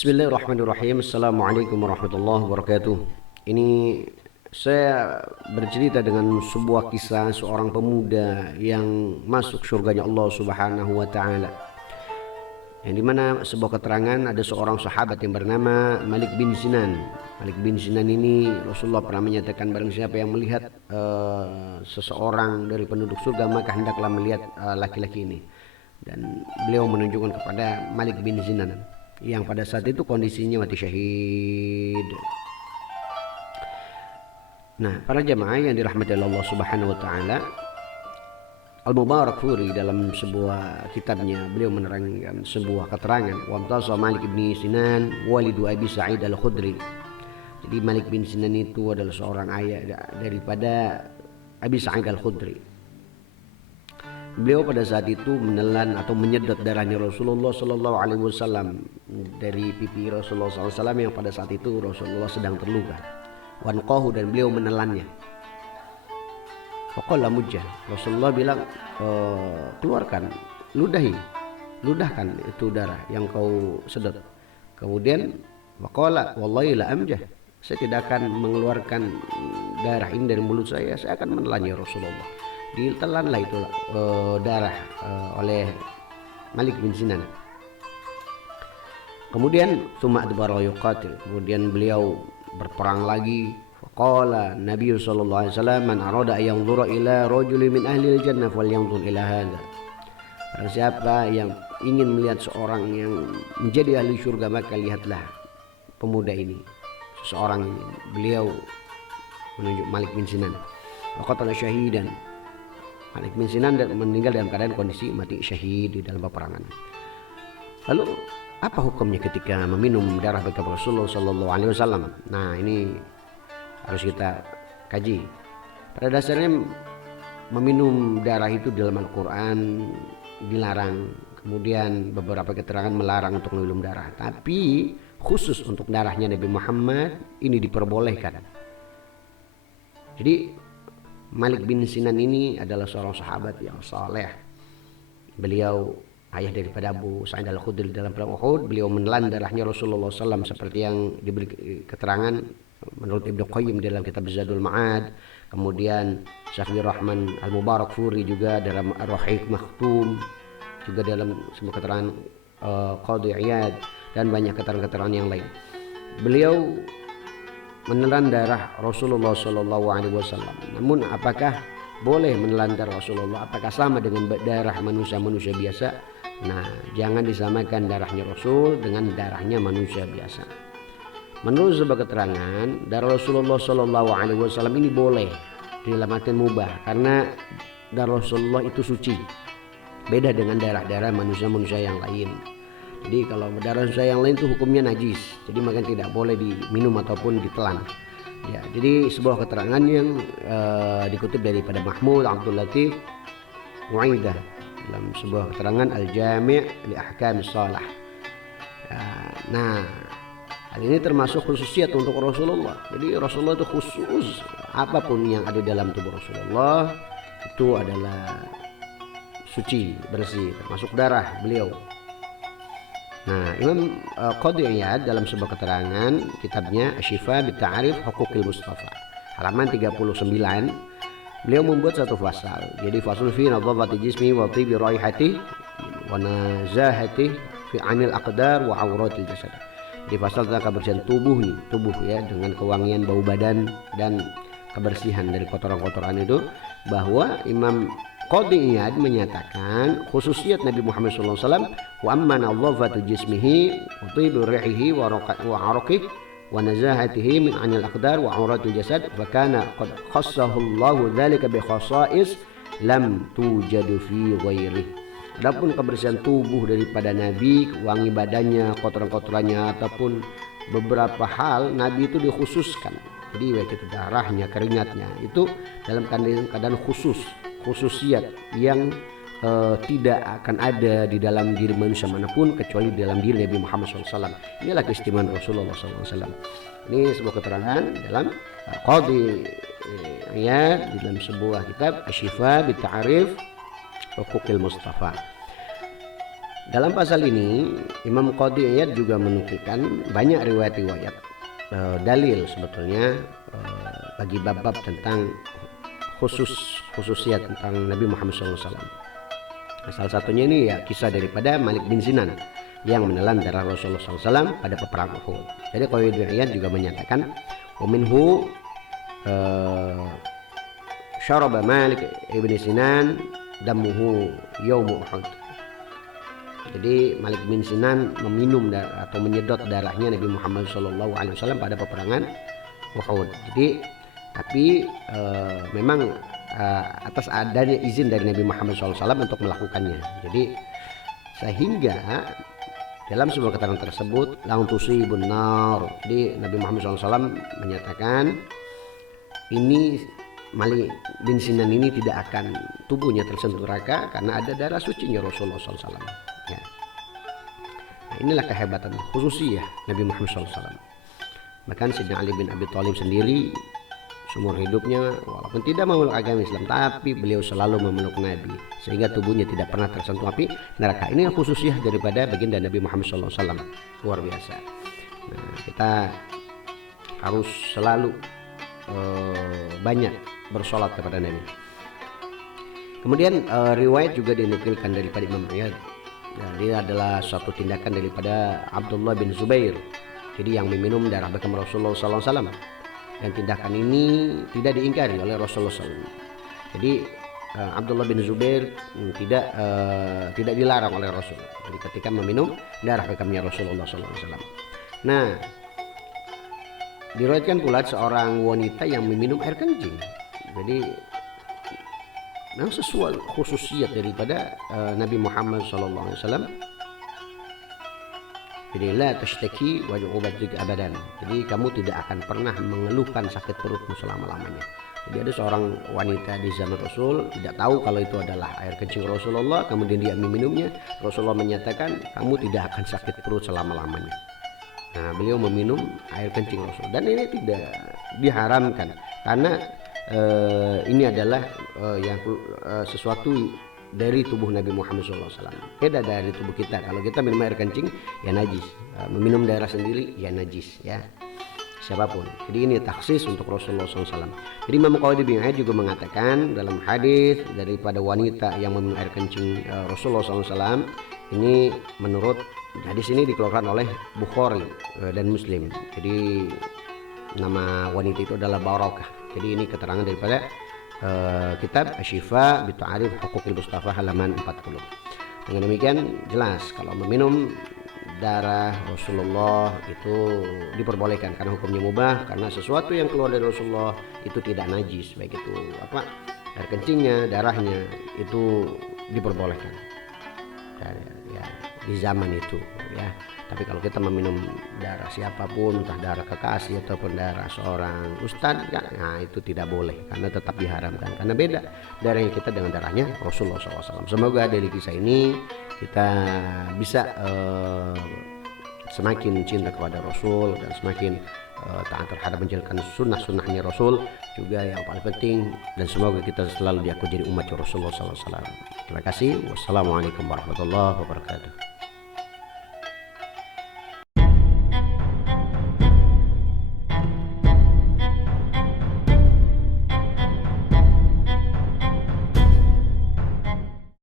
Bismillahirrahmanirrahim. Assalamualaikum warahmatullahi wabarakatuh. Ini saya bercerita dengan sebuah kisah seorang pemuda yang masuk surganya Allah Subhanahu wa taala. Yang dimana sebuah keterangan ada seorang sahabat yang bernama Malik bin Sinan. Malik bin Sinan ini Rasulullah pernah menyatakan barang siapa yang melihat seseorang dari penduduk surga maka hendaklah melihat laki-laki ini. Dan beliau menunjukkan kepada Malik bin Sinan yang pada saat itu kondisinya mati syahid. Nah, para jamaah yang dirahmati Allah Subhanahu wa taala, Al-Mubarakfuri dalam sebuah kitabnya beliau menerangkan sebuah keterangan wa amtasa Malik bin Sinan walidu Abi Sa'id Al-Khudri. Jadi Malik bin Sinan itu adalah seorang ayah daripada Abi Sa'id Al-Khudri. Beliau pada saat itu menelan atau menyedot darahnya Rasulullah Sallallahu Alaihi Wasallam dari pipi Rasulullah Sallallahu Alaihi Wasallam yang pada saat itu Rasulullah sedang terluka. Wanqahu, dan beliau menelannya. Faqala mujjah. Rasulullah bilang, keluarkan, ludahkan itu darah yang kau sedot. Kemudian waqala wallahi la amjah. Saya tidak akan mengeluarkan darah ini dari mulut saya akan menelannya Rasulullah. Ditelanlah itu darah oleh Malik bin Sinan. Kemudian tsumma adbara yuqatil, kemudian beliau berperang lagi. Faqala Nabi sallallahu alaihi wasallam, man arada an yanzura ila rajulin min ahli al-jannah falyanzur ila hadha. Barang siapa yang ingin melihat seorang yang menjadi ahli surga maka lihatlah pemuda ini, seseorang ini. Beliau menunjuk Malik bin Sinan. Waqatala syahidan. Malik bin Sinan meninggal dalam keadaan kondisi mati syahid di dalam peperangan. Lalu apa hukumnya ketika meminum darah bekas Rasulullah Sallallahu Alaihi Wasallam? Nah, ini harus kita kaji. Pada dasarnya meminum darah itu dalam Al-Quran dilarang. Kemudian beberapa keterangan melarang untuk meminum darah. Tapi khusus untuk darahnya Nabi Muhammad ini diperbolehkan. Jadi Malik bin Sinan ini adalah seorang sahabat yang saleh. Beliau ayah daripada Abu Sa'id Al-Khudri dalam perang Uhud. Beliau menelan darahnya Rasulullah SAW seperti yang diberi keterangan menurut Ibnu Qayyim dalam kitab Zadul Ma'ad. Kemudian Syafi'i Rahman Al-Mubarakfuri juga dalam Ar-Rahiq Makhtum, juga dalam sebuah keterangan Qadhi Iyad, dan banyak keterangan-keterangan yang lain. Beliau menelan darah Rasulullah Sallallahu Alaihi Wasallam. Namun apakah boleh menelan darah Rasulullah? Apakah sama dengan darah manusia biasa? Nah, jangan disamakan darahnya Rasul dengan darahnya manusia biasa. Menurut sebuah keterangan, darah Rasulullah Sallallahu Alaihi Wasallam ini boleh dalam artian mubah karena darah Rasulullah itu suci. Beda dengan darah-darah manusia yang lain. Jadi kalau darah manusia yang lain itu hukumnya najis, jadi makanya tidak boleh diminum ataupun ditelan. Ya, jadi sebuah keterangan yang dikutip daripada Mahmud Abdul Latif Uaidah dalam sebuah keterangan Al-Jami' li Ahkam Shalah. Nah, hal ini termasuk khususiat untuk Rasulullah. Jadi Rasulullah itu khusus, apapun yang ada dalam tubuh Rasulullah itu adalah suci, bersih, termasuk darah beliau. Nah, Imam Qadhi Iyad dalam sebuah keterangan kitabnya Asy-Syifa bi Ta'rif Huquqil Mustafa halaman 39, beliau membuat satu fasal. Jadi fasal fi nadhafati jismi wa tibi raihati wa nazahati fi 'anil aqdar wa auratil jasad. Di fasal tentang kebersihan tubuh ya, dengan kewangian bau badan dan kebersihan dari kotoran-kotoran itu, bahwa Imam Qadhi Iyad menyatakan khususiyat Nabi Muhammad SAW, wa amma nadhafatu jismihi wa tibu rihihi wa araqihi wa nazahatihi min 'anil aqdar wa auratil jasad fa kana qad khassahu Allahu dzalika bi khasa'is lam tujadu fi ghairihi. Adapun kebersihan tubuh daripada Nabi, wangi badannya, kotoran-kotorannya ataupun beberapa hal, Nabi itu dikhususkan. Jadi baik itu darahnya, keringatnya itu dalam keadaan khususiat yang tidak akan ada di dalam diri manusia manapun kecuali di dalam diri Nabi Muhammad SAW. Inilah keistimewaan Rasulullah SAW. Ini sebuah keterangan dalam Qadhi Iyad dalam sebuah kitab Asy-Syifa bi Ta'rif Huquqil Mustafa. Dalam pasal ini Imam Qadhi Iyad juga menukilkan banyak riwayat-riwayat dalil sebetulnya bagi bab-bab tentang khususiyat tentang Nabi Muhammad SAW. Nah, salah satunya ini ya kisah daripada Malik bin Sinan yang menelan darah Rasulullah SAW pada peperangan Uhud. Jadi Qadhi Iyad juga menyatakan waminhu syaraba Malik ibn Sinan damuhu yaum Uhud. Jadi Malik bin Sinan meminum atau menyedot darahnya Nabi Muhammad SAW pada peperangan Uhud. Jadi tapi memang atas adanya izin dari Nabi Muhammad SAW untuk melakukannya. Jadi sehingga dalam sebuah keterangan tersebut lang tusibun nar. Jadi Nabi Muhammad SAW menyatakan ini Malik bin Sinan ini tidak akan tubuhnya tersentuh neraka karena ada darah sucinya Rasulullah SAW. Ya. Nah, inilah kehebatan khususiyah Nabi Muhammad SAW. Bahkan Sayyidina Ali bin Abi Thalib sendiri seumur hidupnya walaupun tidak memeluk agama Islam, tapi beliau selalu memeluk Nabi sehingga tubuhnya tidak pernah tersentuh api neraka. Ini khususiyah daripada baginda Nabi Muhammad SAW. Luar biasa. Nah, kita harus selalu banyak bersolat kepada Nabi. Kemudian riwayat juga dinukilkan daripada Imam Iyad. Ini adalah suatu tindakan daripada Abdullah bin Zubair. Jadi yang meminum darah bekam Rasulullah SAW. Dan tindakan ini tidak diingkari oleh Rasulullah SAW. Jadi Abdullah bin Zubair tidak dilarang oleh Rasul. Jadi ketika meminum darah bekamnya Rasulullah SAW. Nah, diriwayatkan pula seorang wanita yang meminum air kencing. Jadi memang sesuai khususiyat daripada Nabi Muhammad SAW. Jadi la tashtaki wa yu'ubadik abadan. Jadi kamu tidak akan pernah mengeluhkan sakit perutmu selama-lamanya. Jadi ada seorang wanita di zaman Rasul tidak tahu kalau itu adalah air kencing Rasulullah, kemudian dia meminumnya. Rasulullah menyatakan kamu tidak akan sakit perut selama-lamanya. Nah, beliau meminum air kencing Rasul dan ini tidak diharamkan karena ini adalah sesuatu dari tubuh Nabi Muhammad SAW. Beda dari tubuh kita. Kalau kita minum air kencing ya najis, meminum darah sendiri ya najis ya, siapapun. Jadi ini taksis untuk Rasulullah SAW. Jadi Imam Qadhi bin Iyad juga mengatakan dalam hadis daripada wanita yang meminum air kencing Rasulullah SAW, ini menurut hadis ini dikeluarkan oleh Bukhari dan Muslim. Jadi nama wanita itu adalah Barakah. Jadi ini keterangan daripada kitab Asy-Syifa bi Ta'rif Huquqil Mustafa halaman 40. Dengan demikian jelas kalau meminum darah Rasulullah itu diperbolehkan karena hukumnya mubah, karena sesuatu yang keluar dari Rasulullah itu tidak najis, baik itu air kencingnya, darahnya itu diperbolehkan ya di zaman itu ya. Tapi kalau kita meminum darah siapapun, entah darah kekasih ataupun darah seorang ustadz, nah itu tidak boleh karena tetap diharamkan. Karena beda darahnya kita dengan darahnya Rasulullah SAW. Semoga dari kisah ini kita bisa semakin cinta kepada Rasul dan semakin taat terhadap menjalankan sunnah-sunnahnya Rasul juga yang paling penting, dan semoga kita selalu diaku jadi umat Rasulullah SAW. Terima kasih. Wassalamualaikum warahmatullahi wabarakatuh.